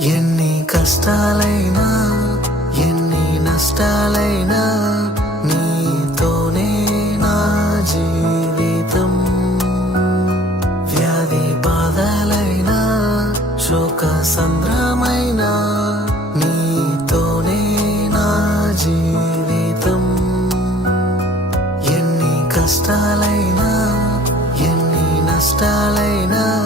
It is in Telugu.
ఎన్ని కష్టాలైనా ఎన్ని నష్టాలైనా నీతోనే నా జీవితం. వ్యాధి బాధలైనా శోక సంద్రమైనా నీతోనే నా జీవితం. ఎన్ని కష్టాలైనా ఎన్ని నష్టాలైనా